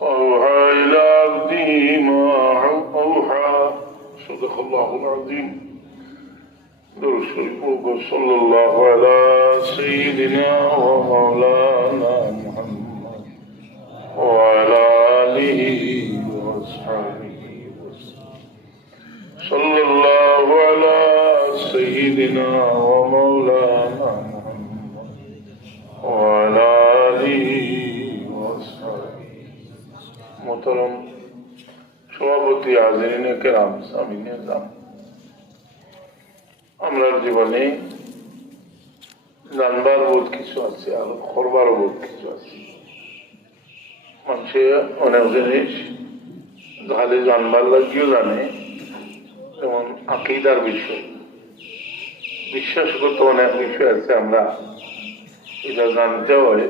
أوحى إلى عبده ما أوحى صدق الله العظيم. صلى الله على سيدنا ومولانا محمد وعلى آله وأصحابه وسلم. صلى الله على سيدنا ومولانا محمد وعلى آله وأصحابه. محترم সভাপতি, হাজিরিন কেরাম, সামিন নিজাম, আমরা জীবনে জানবার বোধ কিছু আছে আর করবার বোধ কিছু আছে। মানুষে অনেক জিনিস খালি জানবার লাগিও জানে, যেমন আকীদার বিষয়, বিশ্বাসগত অনেক বিষয় আছে। আমরা এটা জানতে হয়